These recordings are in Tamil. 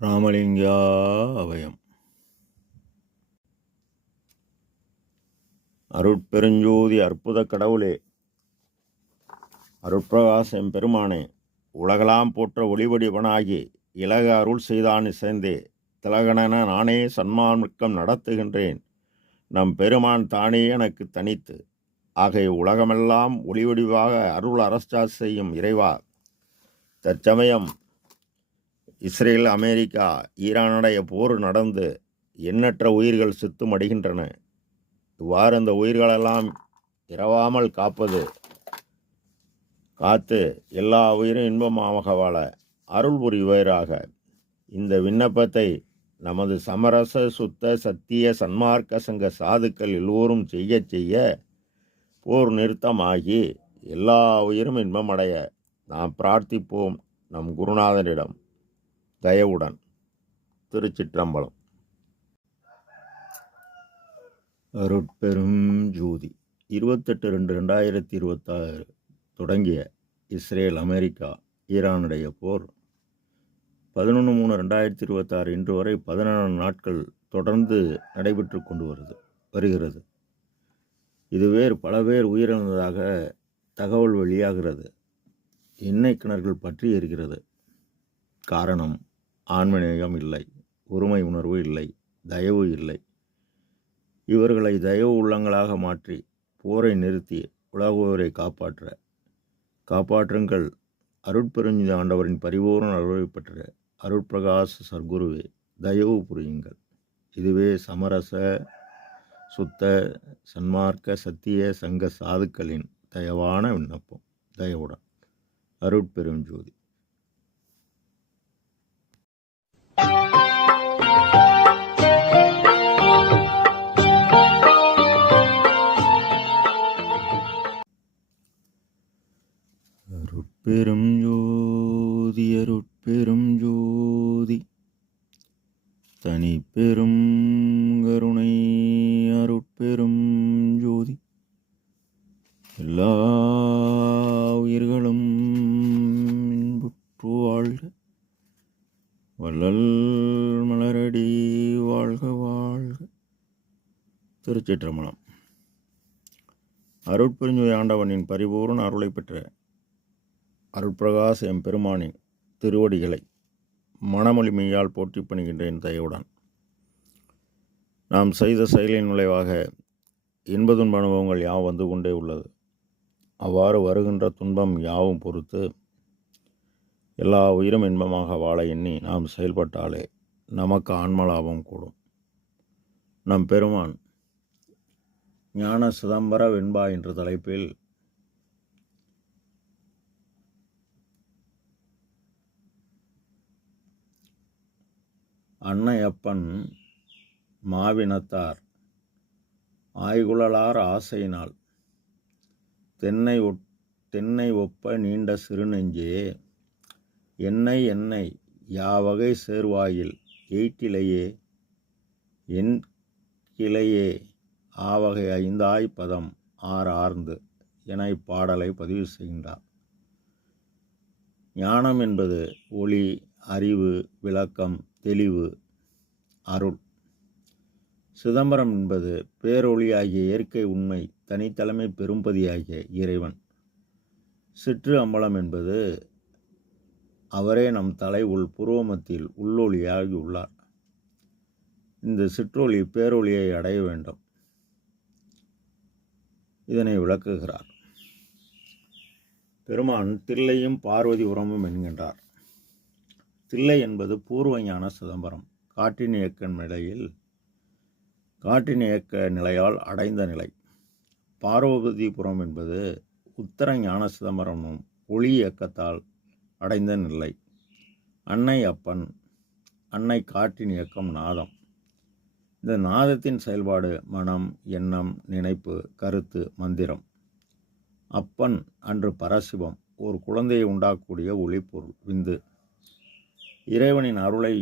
ராமலிங்கா அபயம். அருட்பெருஞ்சோதி அற்புத கடவுளே, அருட்பிரகாசம் பெருமானே, உலகலாம் போற்ற ஒளிவடிவனாகி இலக அருள் செய்தான் இசைந்தே திலகணன நானே சன்மார்க்கம் நடத்துகின்றேன். நம் பெருமான் தானே எனக்கு தனித்து ஆகிய உலகமெல்லாம் ஒளிவடிவாக அருள் அரசா செய்யும் இறைவா, தற்சமயம் இஸ்ரேல், அமெரிக்கா, ஈரானுடைய போர் நடந்து எண்ணற்ற உயிர்கள் செத்து மடிகின்றன. இவ்வாறு அந்த உயிர்களெல்லாம் இரவாமல் காத்து எல்லா உயிரும் இன்பமாக வாழ அருள் புரிவராக. இந்த விண்ணப்பத்தை நமது சமரச சுத்த சத்திய சன்மார்க்க சங்க சாதுக்கள் எல்லோரும் செய்ய போர் நிறுத்தமாகி எல்லா உயிரும் இன்பமடைய நாம் பிரார்த்திப்போம் நம் குருநாதனிடம் தயவுடன். திருச்சிற்றம்பலம். அருட்பெரும் ஜோதி. 28/2/2026 தொடங்கிய இஸ்ரேல், அமெரிக்கா, ஈரானுடைய போர் 11/3/2026 இன்று வரை 14 நாட்கள் தொடர்ந்து நடைபெற்று கொண்டு வருகிறது. இதுவே பல பேர் உயிரிழந்ததாக தகவல் வெளியாகிறது. எண்ணெய் கிணறுகள் பற்றி எரிகிறது. காரணம், ஆன்மநேயம் இல்லை, ஒருமை உணர்வு இல்லை, தயவு இல்லை. இவர்களை தயவு உள்ளங்களாக மாற்றி போரை நிறுத்தி உலகோரை காப்பாற்றுங்கள். அருட்பெருஞ்சோதி ஆண்டவரின் பரிபூர்ண அருளை பெற்ற அருட்பிரகாச சர்க்குருவே, தயவு புரியுங்கள். இதுவே சமரச சுத்த சன்மார்க்க சத்திய சங்க சாதுக்களின் தயவான விண்ணப்பம். தயவுடன். அருட்பெருஞ்சோதி. அருட்பெரும் ஜோதி, அருட்பெரும் ஜோதி, தனி பெரும் கருணை, அருட்பெரும் ஜோதி. எல்லா உயிர்களும் இன்புற்று வாழ்க, வள்ளல் மலரடி வாழ்க வாழ்க. திருச்சிற்றம்பலம். அருட்பெருஞ்சோதி ஆண்டவனின் பரிபூர்ண அருளை பெற்ற அருட்பிரகாச எம்பெருமானின் திருவடிகளை மனமொழிமையால் போற்றி பணிகின்றேன் தயவுடன். நாம் செய்த செயலின் விளைவாக இன்ப துன்ப அனுபவங்கள் யாவும் வந்து கொண்டே உள்ளது. அவ்வாறு வருகின்ற துன்பம் யாவும் பொறுத்து எல்லா உயிரும் இன்பமாக வாழ எண்ணி நாம் செயல்பட்டாலே நமக்கு ஆன்மலாபம் கூடும். நம் பெருமான் ஞான சிதம்பர வெண்பா என்ற தலைப்பில் அன்னையப்பன் மாவினத்தார் ஆய்குழலார் ஆசையினால் தென்னை ஒப்ப நீண்ட சிறுநெஞ்சே, என்னை யாவகை சேர்வாயில் எயிட்டிலையே என் கிளையே ஆவகை 5 பதம் 6 ஆர்ந்து என இப்பாடலை பதிவு செய்கின்றார். ஞானம் என்பது ஒளி, அறிவு, விளக்கம், தெளிவு, அருள். சிதம்பரம் என்பது பேரொளியாகிய இயற்கை உண்மை, தனித்தலைமை பெரும்பதியாகிய இறைவன். சிற்று அம்பலம் என்பது அவரே நம் தலை உள் புருவமத்தில் உள்ளொளியாகி உள்ளார். இந்த சிற்றொளி பேரொளியை அடைய வேண்டும். இதனை விளக்குகிறார். பெருமான் தில்லையும் பார்வதி உரமும் என்கின்றார். தில்லை என்பது பூர்வ ஞான சிதம்பரம், காற்றின் இயக்க நிலையால் அடைந்த நிலை. பார்வதிபுரம் என்பது உத்தர ஞான சிதம்பரமும் ஒளி இயக்கத்தால் அடைந்த நிலை. அன்னை அப்பன், அன்னை காற்றின் இயக்கம் நாதம். இந்த நாதத்தின் செயல்பாடு மனம், எண்ணம், நினைப்பு, கருத்து, மந்திரம். அப்பன் அன்று பரசிவம், ஒரு குழந்தையை உண்டாக்கக்கூடிய ஒளிப்பொருள், விந்து. இறைவனின் அருளை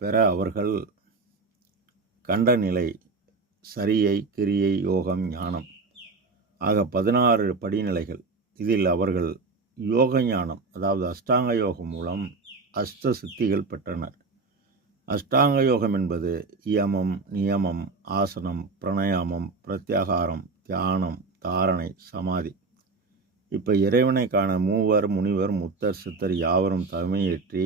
பெற அவர்கள் கண்ட நிலை சரியை, கிரியை, யோகம், ஞானம் ஆக 16 படிநிலைகள். இதில் அவர்கள் யோக ஞானம், அதாவது அஷ்டாங்க யோகம் மூலம் அஷ்ட சித்திகள் பெற்றனர். அஷ்டாங்க யோகம் என்பது யமம், நியமம், ஆசனம், பிரணயாமம், பிரத்யாகாரம், தியானம், தாரணை, சமாதி. இப்போ இறைவனை காண மூவர், முனிவர், முத்தர், சித்தர் யாவரும் தலைமையேற்றி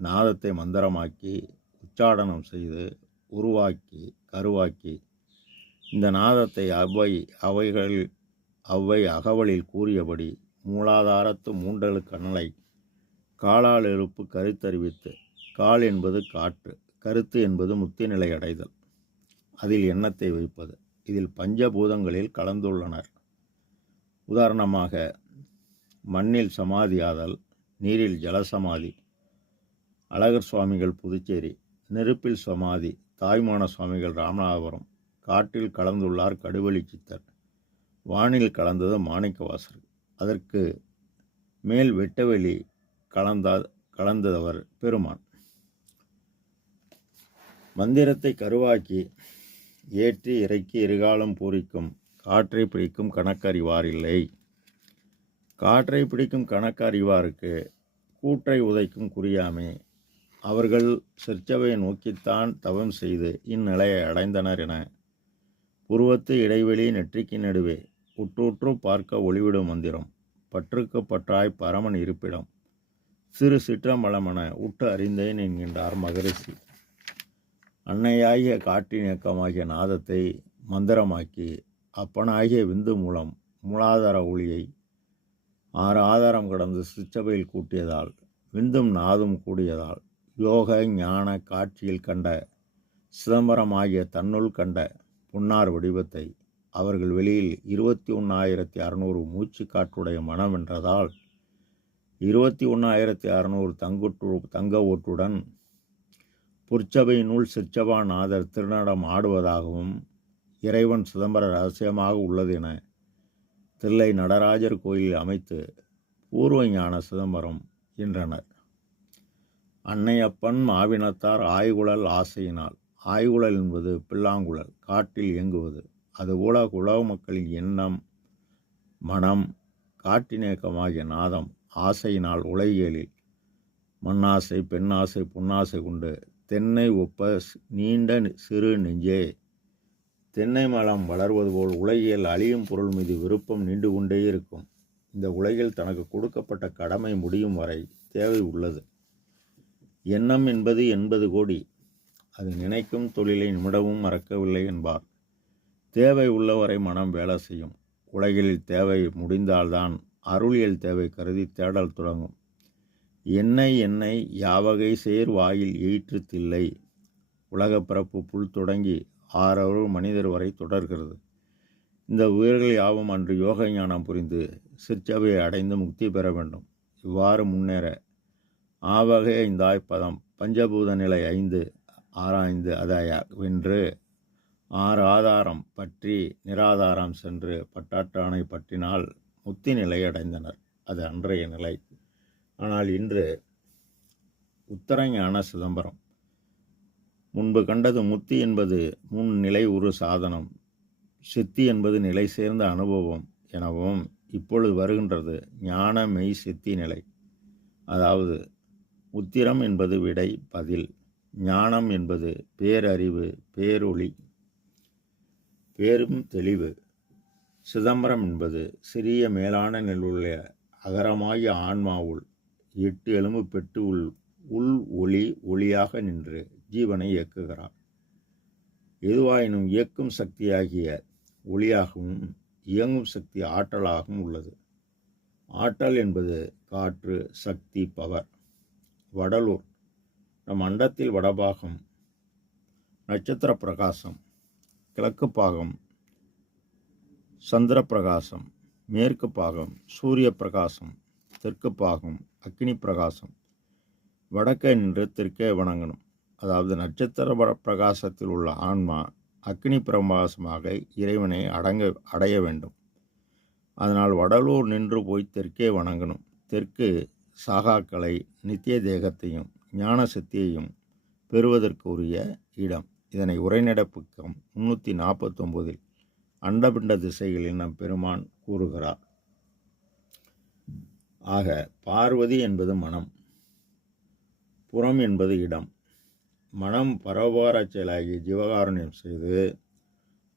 நாதத்தை மந்திரமாக்கி உச்சாடனம் செய்து உருவாக்கி கருவாக்கி இந்த நாதத்தை அவ்வை அகவலில் கூறியபடி மூலாதாரத்து மூண்டலு கண்ணலை காலால் எழுப்பு கருத்தறிவித்து, கால் என்பது காற்று, கருத்து என்பது முத்தி நிலை அடைதல், அதில் எண்ணத்தை வைப்பது. இதில் பஞ்சபூதங்களில் கலந்துள்ளனர். உதாரணமாக மண்ணில் சமாதியாதல், நீரில் ஜலசமாதி அழகர் சுவாமிகள் புதுச்சேரி, நெருப்பில் சமாதி தாய்மான சுவாமிகள் ராமநாதபுரம், காற்றில் கலந்துள்ளார் கடுவெளி சித்தர், வானில் கலந்தது மாணிக்கவாசர், அதற்கு மேல் வெட்டவெளி கலந்தவர் பெருமான். மந்திரத்தை கருவாக்கி ஏற்றி இறக்கி இருகாலம் பூரிக்கும் காற்றை பிடிக்கும் கணக்கறிவாரில்லை. காற்றை பிடிக்கும் கணக்கறிவாருக்கு கூற்றை உதைக்கும் குறியாமே. அவர்கள் சிற்சபையை நோக்கித்தான் தவம் செய்து இந்நிலையை அடைந்தனர் என புருவத்து இடைவெளி நெற்றிக்கு நடுவே உற்று பார்க்க ஒளிவிடும் மந்திரம், பற்றுக்கு பற்றாய் பரமன் இருப்பிடம், சிறு சிற்றம்பலமென உட்டு அறிந்தேன் என்கின்றார் மகரிஷி. அன்னையாகிய காற்றின் இயக்கமாகிய நாதத்தை மந்திரமாக்கி அப்பனாகிய விந்து மூலம் மூலாதார ஒளியை 6 ஆதாரம் கடந்து சிற்சபையில் கூட்டியதால் விந்தும் நாதும் கூடியதால் யோக ஞான காட்சியில் கண்ட சிதம்பரமாகிய தன்னுள் கண்ட பொன்னார் வடிவத்தை அவர்கள் வெளியில் 21,600 மூச்சு காற்றுடைய மனம் என்றதால் 21,600 தங்க ஓட்டுடன் பொற்சபையினுள் சிற்சபாநாதர் திருநடம் ஆடுவதாகவும் இறைவன் சிதம்பர ரகசியமாக உள்ளது என தில்லை நடராஜர் கோயிலில் அமைத்து பூர்வ ஞான சிதம்பரம் என்றனர். அன்னையப்பன் மாவினத்தார் ஆய்குழல் ஆசையினால், ஆய்குழல் என்பது பில்லாங்குழல், காட்டில் இயங்குவது. அதுபோல உலக மக்களின் எண்ணம், மனம், காட்டினேக்கமாகிய நாதம் ஆசையினால் உலகியலில் மண்ணாசை, பெண்ணாசை, பொன்னாசை கொண்டு தென்னை ஒப்ப நீண்ட சிறு நெஞ்சே, தென்னை மலம் வளர்வது போல் உலகியல் அழியும் பொருள் மீது விருப்பம் நீண்டு கொண்டே இருக்கும். இந்த உலகில் தனக்கு கொடுக்கப்பட்ட கடமை முடியும் வரை தேவை உள்ளது. எண்ணம் என்பது 80 கோடி. அது நினைக்கும் தொழிலை நிமிடமும் மறக்கவில்லை என்பார். தேவை உள்ளவரை மனம் வேலை செய்யும். உலகில் தேவை முடிந்தால்தான் அருளியல் தேவை கருதி தேடல் தொடங்கும். என்னை யாவகை சேர் வாயில் எயிற்று தில்லை. உலகப் பிறப்பு புல் தொடங்கி 6 மனிதர் வரை தொடர்கிறது. இந்த உயிர்கள் யாவும் அன்று யோக ஞானம் புரிந்து சிற்சபையை அடைந்து முக்தி பெற வேண்டும். இவ்வாறு முன்னேற ஆவகை 5 பதம் பஞ்சபூத நிலை 5 ஆராய்ந்து அதை வென்று 6 ஆதாரம் பற்றி நிராதாரம் சென்று பட்டாட்டானை பற்றினால் முத்தி நிலை அடைந்தனர். அது அன்றைய நிலை. ஆனால் இன்று உத்தரஞான சிதம்பரம். முன்பு கண்டது முத்தி என்பது முன் நிலை ஒரு சாதனம், சித்தி என்பது நிலை சேர்ந்த அனுபவம் எனவும் இப்பொழுது வருகின்றது ஞான மெய் சித்தி நிலை. அதாவது உத்திரம் என்பது விடை பதில், ஞானம் என்பது பேரறிவு, பேரொளி, பேரும் தெளிவு. சிதம்பரம் என்பது சிறிய மேலான நிலையுள்ள அகரமாகிய ஆன்மாவுள் 8 எலும்பு பெற்று உள் ஒளியாக நின்று ஜீவனை இயக்குகிறார். எதுவாயினும் இயக்கும் சக்தியாகிய ஒளியாகவும் இயங்கும் சக்தி ஆற்றலாகவும் உள்ளது. ஆற்றல் என்பது காற்று, சக்தி, பவர். வடலூர் நம் அண்டத்தில் வடபாகம் நட்சத்திர பிரகாசம், கிழக்கு பாகம் சந்திர பிரகாசம், மேற்கு பாகம் சூரிய பிரகாசம், தெற்கு பாகம் அக்னி பிரகாசம். வடக்கே நின்று தெற்கே வணங்கணும். அதாவது நட்சத்திர பிரகாசத்தில் உள்ள ஆன்மா அக்னி பிரகாசமாக இறைவனை அடைய வேண்டும். அதனால் வடலூர் நின்று போய் தெற்கே வணங்கணும். தெற்கு சாகாக்களை, நித்திய தேகத்தையும் ஞான சக்தியையும் பெறுவதற்கு உரிய இடம். இதனை உரைநடைப்புக்கம் 349 அண்டபிண்ட திசைகளில் நம் பெருமான் கூறுகிறார். ஆக பார்வதி என்பது மனம், புறம் என்பது இடம், மனம் பரோபகார செயலாகி ஜீவகாருண்யம் செய்து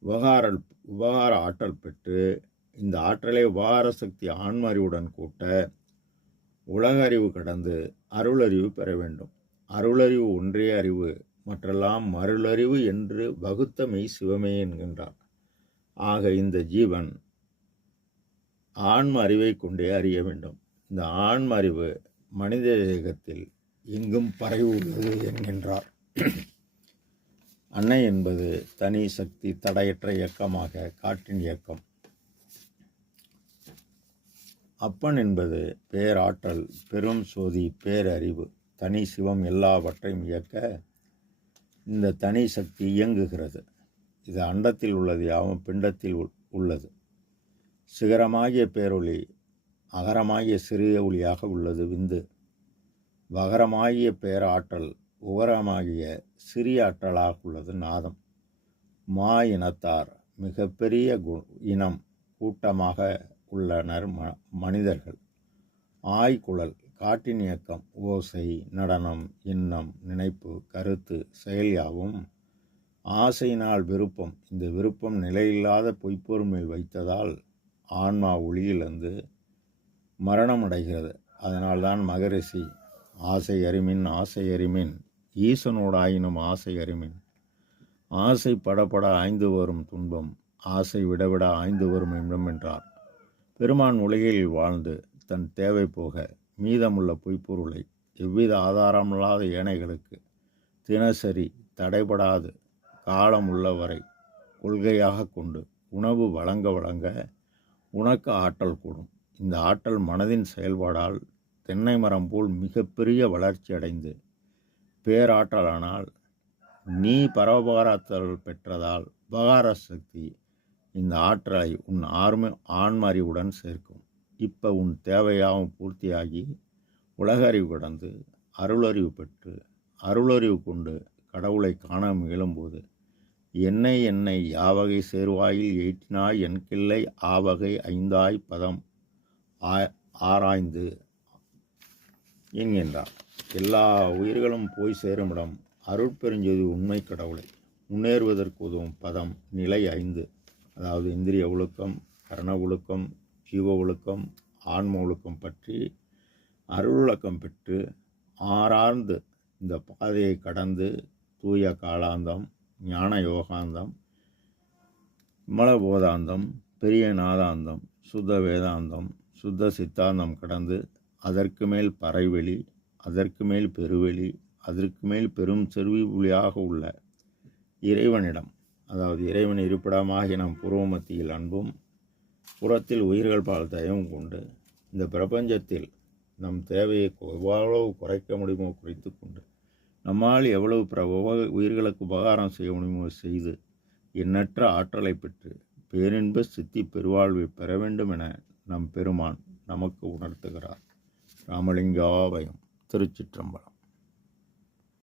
உபகார ஆற்றல் பெற்று இந்த ஆற்றலை உபகார சக்தி ஆன்ம அறிவுடன் கூட்ட உலக அறிவு கடந்து அருளறிவு பெற வேண்டும். அருளறிவு ஒன்றே அறிவு, மற்றெல்லாம் மருளறிவு என்று வகுத்த மெய் சிவமே என்கின்றார். ஆக இந்த ஜீவன் ஆன்ம அறிவை கொண்டே அறிய வேண்டும். இந்த ஆன்ம அறிவு மனித தேகத்தில் எங்கும் பரவி உள்ளது என்கின்றார். அன்னை என்பது தனி சக்தி, தடையற்ற இயக்கமாக காற்றின் இயக்கம். அப்பன் என்பது பேராற்றல், பெரும் சோதி, பேரறிவு, தனி சிவம் எல்லாவற்றையும் இயக்க இந்த தனி சக்தி இயங்குகிறது. இது அண்டத்தில் உள்ளது யாவும் பிண்டத்தில் உள்ளது. சிகரமாகிய பேரொளி அகரமாகிய சிறிய ஒளியாக உள்ளது விந்து. வகரமாகிய பேராற்றல் உகரமாகிய சிறிய ஆற்றலாக உள்ளது நாதம். மா இனத்தார் மிகப்பெரிய இனம் கூட்டமாக உள்ளனர் மனிதர்கள். ஆய்குழல் காற்றின் இயக்கம், ஓசை, நடனம், எண்ணம், நினைப்பு, கருத்து, செயல் யாவும் ஆசையினால் விருப்பம். இந்த விருப்பம் நிலையில்லாத பொய்ப்பொருள் மேல் வைத்ததால் ஆன்மா ஒளியிலிருந்து மரணம் அடைகிறது. அதனால்தான் மகரிஷி ஆசை அறிமின் ஈசனோடு ஆயினும் ஆசை அறிமின். ஆசை படப்பட ஆய்ந்து வரும் துன்பம், ஆசை விடவிட ஆய்ந்து வரும் இன்பம் என்றார். பெருமான் உலகில் வாழ்ந்து தன் தேவை போக மீதமுள்ள பொய்ப்பொருளை எவ்வித ஆதாரமில்லாத ஏனைகளுக்கு தினசரி தடைபடாது காலம் உள்ளவரை கொள்கையாக கொண்டு உணவு வழங்க உனக்கு ஆற்றல் கூடும். இந்த ஆற்றல் மனதின் செயல்பாடால் தென்னை மரம் போல் மிகப்பெரிய வளர்ச்சி அடைந்து பேராற்றலானால் நீ பரோபகாரத்தால் பெற்றதால் உபகார சக்தி இந்த ஆற்றலை உன் ஆன்ம அறிவுடன் சேர்க்கும். இப்போ உன் தேவையாகவும் பூர்த்தியாகி உலக அறிவு கடந்து அருளறிவு பெற்று அருளறிவு கொண்டு கடவுளை காண முயலும்போது என்னை யாவகை சேர்வாயில் ஏற்றினாய் என் கிள்ளை ஆவகை ஐந்தாய் பதம் ஆராய்ந்து என்கின்றார். எல்லா உயிர்களும் போய் சேருமிடம் அருட்பெருஞ்செய்தி உண்மை கடவுளை முன்னேறுவதற்கு உதவும் பதம் நிலை 5. அதாவது இந்திரிய ஒழுக்கம், கரண ஒழுக்கம், ஜீவ ஒழுக்கம், ஆன்ம ஒழுக்கம் பற்றி அருளொழுக்கம் பெற்று ஆரார்ந்து இந்த பாதையை கடந்து தூய காலாந்தம், ஞான யோகாந்தம், விமலபோதாந்தம், பெரிய நாதாந்தம், சுத்த வேதாந்தம், சுத்த சித்தாந்தம் கடந்து அதற்கு மேல் பறைவெளி, அதற்கு மேல் பெருவெளி, அதற்கு மேல் பெரும் செருவியாக உள்ள இறைவனிடம், அதாவது இறைவன் இருப்பிடமாகி நம் பூர்வ மத்தியில் அன்பும் புறத்தில் உயிர்கள் பால் தயவும் கொண்டு இந்த பிரபஞ்சத்தில் நம் தேவையை எவ்வளவு குறைக்க முடியுமோ குறைத்து கொண்டு நம்மால் எவ்வளவு உயிர்களுக்கு உபகாரம் செய்ய முடியுமோ செய்து எண்ணற்ற ஆற்றலை பெற்று பேரின்ப சித்தி பெருவாழ்வை பெற வேண்டும் என நம் பெருமான் நமக்கு உணர்த்துகிறார். ராமலிங்காபயம். திருச்சிற்றம்பலம்.